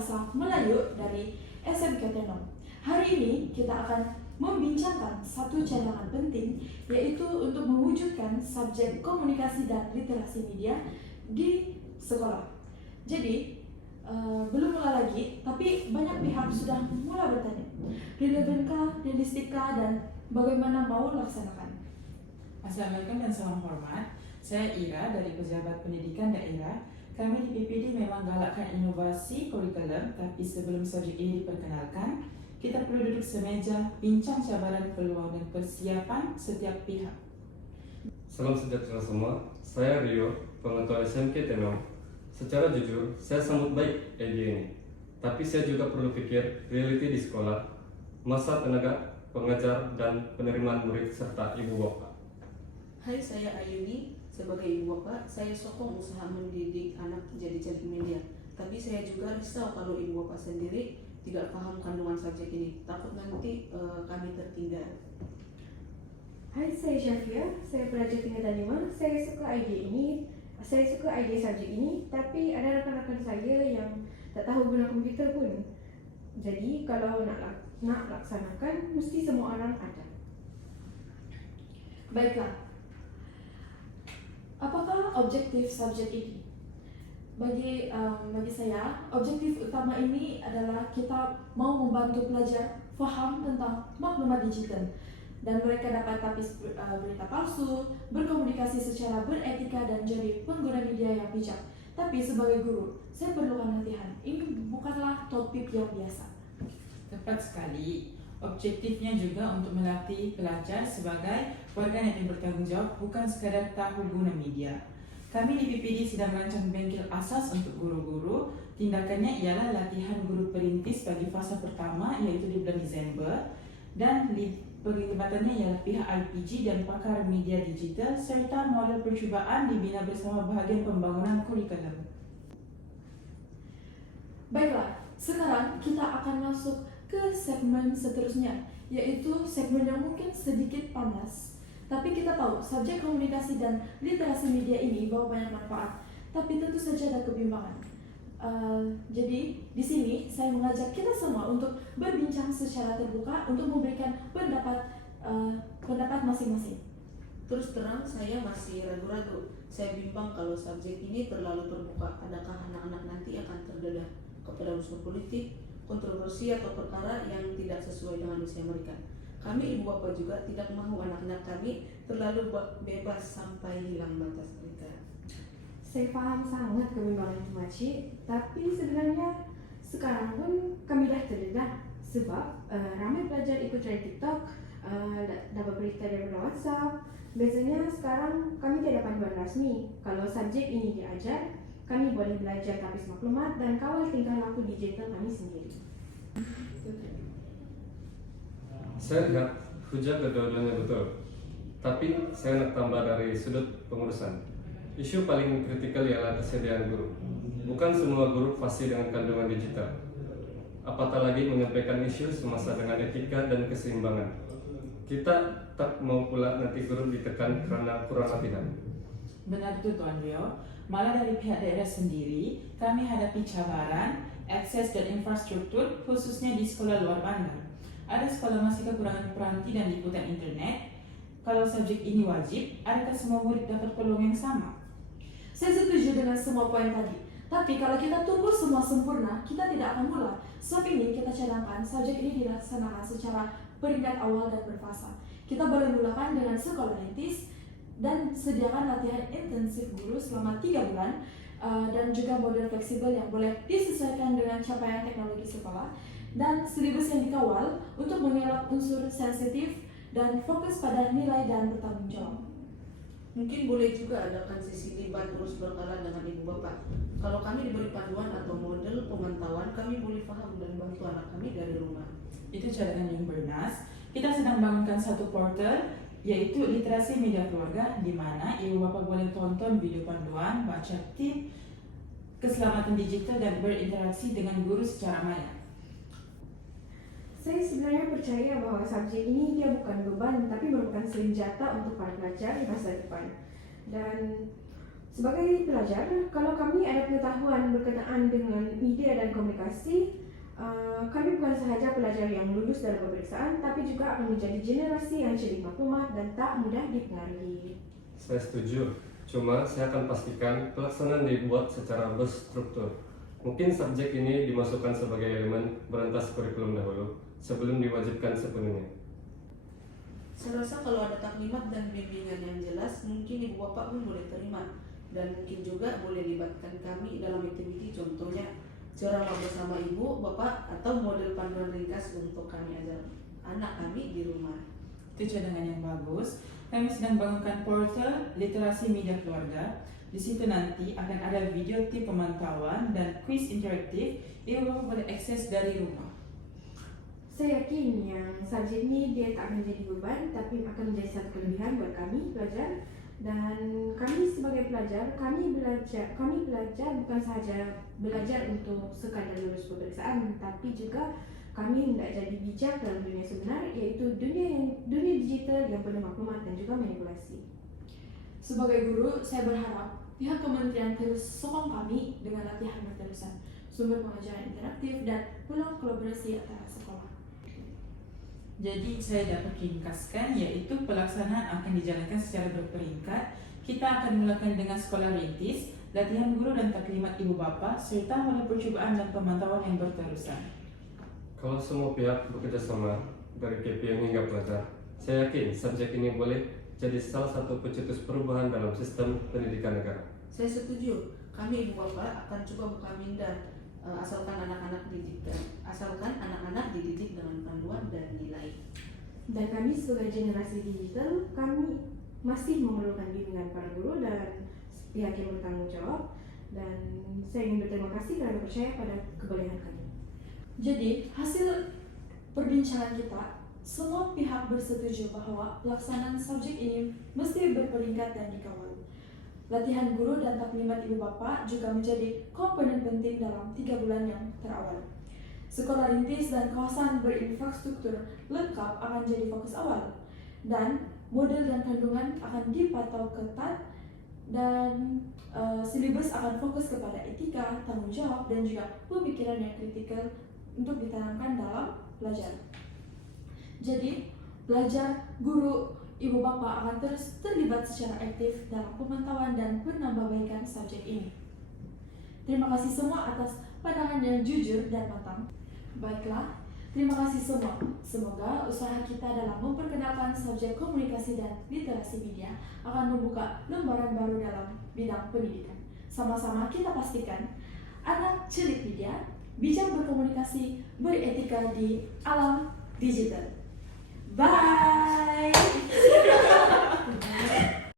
Bahasa Melayu dari SMK Tenom. Hari ini kita akan membincangkan satu cadangan penting, yaitu untuk mewujudkan subjek komunikasi dan literasi media di sekolah. Jadi, belum mulai lagi, tapi banyak pihak sudah mulai bertanya, relevankah, realistikkah, dan bagaimana mau laksanakan. Assalamualaikum dan salam hormat. Saya Ira dari Pejabat Pendidikan Daerah. Kami di PPD memang galakkan inovasi kurikulum, tapi sebelum subjek ini diperkenalkan, kita perlu duduk semeja, bincang cabaran, peluang dan persiapan setiap pihak. Salam sejahtera semua, saya Rio, pengetua SMK Tenom. Secara jujur, saya sambut baik ide ini. Tapi saya juga perlu pikir realiti di sekolah, masa tenaga pengajar dan penerimaan murid serta ibu bapak. Hai, saya Ayuni. Sebagai ibu bapak, saya sokong usaha mendidik anak jadi cantik media. Tapi saya juga risau kalau ibu bapak sendiri tidak paham kandungan subjek ini. Takut nanti kami tertinggal. Hai, saya Syafia. Saya pelajar tingkatan 5. Saya suka ide subjek ini, tapi ada rakan-rakan saya yang tak tahu guna komputer pun. Jadi kalau nak laksanakan, mesti semua orang ada. Baiklah, apakah objektif subjek ini? Bagi saya, objektif utama ini adalah kita mau membantu pelajar faham tentang maklumat digital dan mereka dapat tapis berita palsu, berkomunikasi secara beretika dan jadi pengguna media yang bijak. Tapi sebagai guru, saya perlukan latihan. Ini bukanlah topik yang biasa. Tepat sekali. Objektifnya juga untuk melatih pelajar sebagai warga yang bertanggung jawab, bukan sekadar tahu guna media. Kami di PPD sedang merancang bengkel asas untuk guru-guru. Tindakannya ialah latihan guru perintis bagi fasa pertama, iaitu di bulan Desember, dan perlibatannya ialah pihak LPG dan pakar media digital serta model percubaan dibina bersama bahagian pembangunan kurikulum. Baiklah, sekarang kita akan masuk ke segmen seterusnya, yaitu segmen yang mungkin sedikit panas. Tapi kita tahu, subjek komunikasi dan literasi media ini bawa banyak manfaat, tapi tentu saja ada kebimbangan. Jadi, di sini saya mengajak kita semua untuk berbincang secara terbuka untuk memberikan pendapat masing-masing. Terus terang, saya masih ragu-ragu. Saya bimbang kalau subjek ini terlalu terbuka. Adakah anak-anak nanti akan terdedah kepada unsur politik, kontroversi atau perkara yang tidak sesuai dengan usia mereka? Kami ibu bapak juga tidak mahu anak-anak kami terlalu bebas sampai hilang batas mereka. Saya paham sangat kebimbangan itu, Makcik. Tapi sebenarnya sekarang pun kami dah terdedah sebab ramai pelajar ikut cari TikTok, dapat berita dari WhatsApp. Biasanya sekarang kami tiada panduan rasmi. Kalau subjek ini diajar, kami boleh belajar tapis maklumat dan kawal tingkah laku digital kami sendiri. Saya lihat hujah kedua-duanya betul. Tapi saya nak tambah dari sudut pengurusan. Isu paling kritikal ialah kesediaan guru. Bukan semua guru fasih dengan kandungan digital. Apatah lagi menyampaikan isu semasa dengan etika dan keseimbangan. Kita tak mau pula nanti guru ditekan karena kurang latihan. Benar itu Tuan Rio. Malah dari pihak daerah sendiri, kami hadapi cabaran, akses dan infrastruktur khususnya di sekolah luar bandar. Ada sekolah masih kekurangan peranti dan liputan internet. Kalau subjek ini wajib, adakah semua murid dapat peluang yang sama? Saya setuju dengan semua poin tadi. Tapi kalau kita tunggu semua sempurna, kita tidak akan mulai. Sebab ini kita cadangkan subjek ini dilaksanakan secara peringkat awal dan berfasa. Kita boleh mulakan dengan sekolah rintis dan sediakan latihan intensif guru selama 3 bulan dan juga model fleksibel yang boleh disesuaikan dengan capaian teknologi sekolah dan silibus yang dikawal untuk mengelak unsur sensitif dan fokus pada nilai dan bertanggung jawab. Mungkin boleh juga adakan sesi debat terus berkala dengan ibu bapak. Kalau kami diberi panduan atau model pemantauan, kami boleh paham dan bantu anak kami dari rumah. Itu cadangan yang bernas. Kita sedang bangunkan satu portal, yaitu literasi media keluarga, di mana ibu bapak boleh tonton video panduan, baca tip, keselamatan digital dan berinteraksi dengan guru secara maya. Saya sebenarnya percaya bahwa subjek ini dia bukan beban, tapi merupakan senjata untuk para pelajar di masa depan. Dan Sebagai pelajar, kalau kami ada pengetahuan berkenaan dengan media dan komunikasi, kami bukan sahaja pelajar yang lulus dalam pemeriksaan, tapi juga akan menjadi generasi yang cerdik maklumat dan tak mudah dipengaruhi. Saya setuju, cuma saya akan pastikan pelaksanaan dibuat secara berstruktur. Mungkin subjek ini dimasukkan sebagai elemen berantas kurikulum dahulu, sebelum diwajibkan sepenuhnya. Saya rasa kalau ada taklimat dan bimbingan yang jelas, mungkin ibu bapak pun boleh terima, dan mungkin juga boleh libatkan kami dalam aktiviti, contohnya ceramah bersama ibu bapak atau model panduan ringkas untuk kami ajar anak kami di rumah. Itu cadangan yang bagus. Kami sedang bangunkan portal literasi media keluarga. Di situ nanti akan ada video tip pemantauan dan kuis interaktif. Ibu bapak boleh akses dari rumah. Saya yakin yang subjek ini dia tak akan menjadi beban, tapi akan menjadi satu kelebihan buat kami pelajar. Dan kami sebagai pelajar, kami belajar bukan sahaja belajar untuk sekadar lulus pemeriksaan, tapi juga kami hendak jadi bijak dalam dunia sebenar, iaitu dunia digital yang penuh maklumat dan juga manipulasi. Sebagai guru, saya berharap pihak kementerian terus sokong kami dengan latihan berterusan, sumber pengajaran interaktif, dan peluang kolaborasi antara sekolah. Jadi saya dapat ringkaskan, yaitu pelaksanaan akan dijalankan secara berperingkat. Kita akan mulakan dengan sekolah rintis, latihan guru dan taklimat ibu bapa, serta model percubaan dan pemantauan yang berterusan. Kalau semua pihak bekerja sama, dari KPM hingga pelajar, saya yakin subjek ini boleh jadi salah satu pencetus perubahan dalam sistem pendidikan negara. Saya setuju, kami ibu bapak akan coba buka minda, asalkan anak-anak dididik dengan panduan dan nilai. Dan kami sebagai generasi digital, kami masih memerlukan bimbingan para guru dan pihak yang bertanggung jawab. Dan saya ingin berterima kasih kerana percaya pada kebolehan kami. Jadi, hasil perbincangan kita, semua pihak bersetuju bahwa pelaksanaan subjek ini mesti berperingkat dan dikawal. Latihan guru dan taklimat ibu bapa juga menjadi komponen penting dalam 3 bulan yang terawal. Sekolah rintis dan kawasan berinfrastruktur lengkap akan jadi fokus awal, dan model dan kandungan akan dipantau ketat, dan silibus akan fokus kepada etika, tanggung jawab, dan juga pemikiran yang kritikal untuk ditanamkan dalam pelajar. Jadi, pelajar, guru, ibu bapa akan terus terlibat secara aktif dalam pemantauan dan penambahbaikan subjek ini. Terima kasih semua atas pandangan yang jujur dan matang. Baiklah, terima kasih semua. Semoga usaha kita dalam memperkenalkan subjek komunikasi dan literasi media akan membuka lembaran baru dalam bidang pendidikan. Sama-sama kita pastikan anak cerdik media, bijak berkomunikasi, beretika di alam digital. Bye!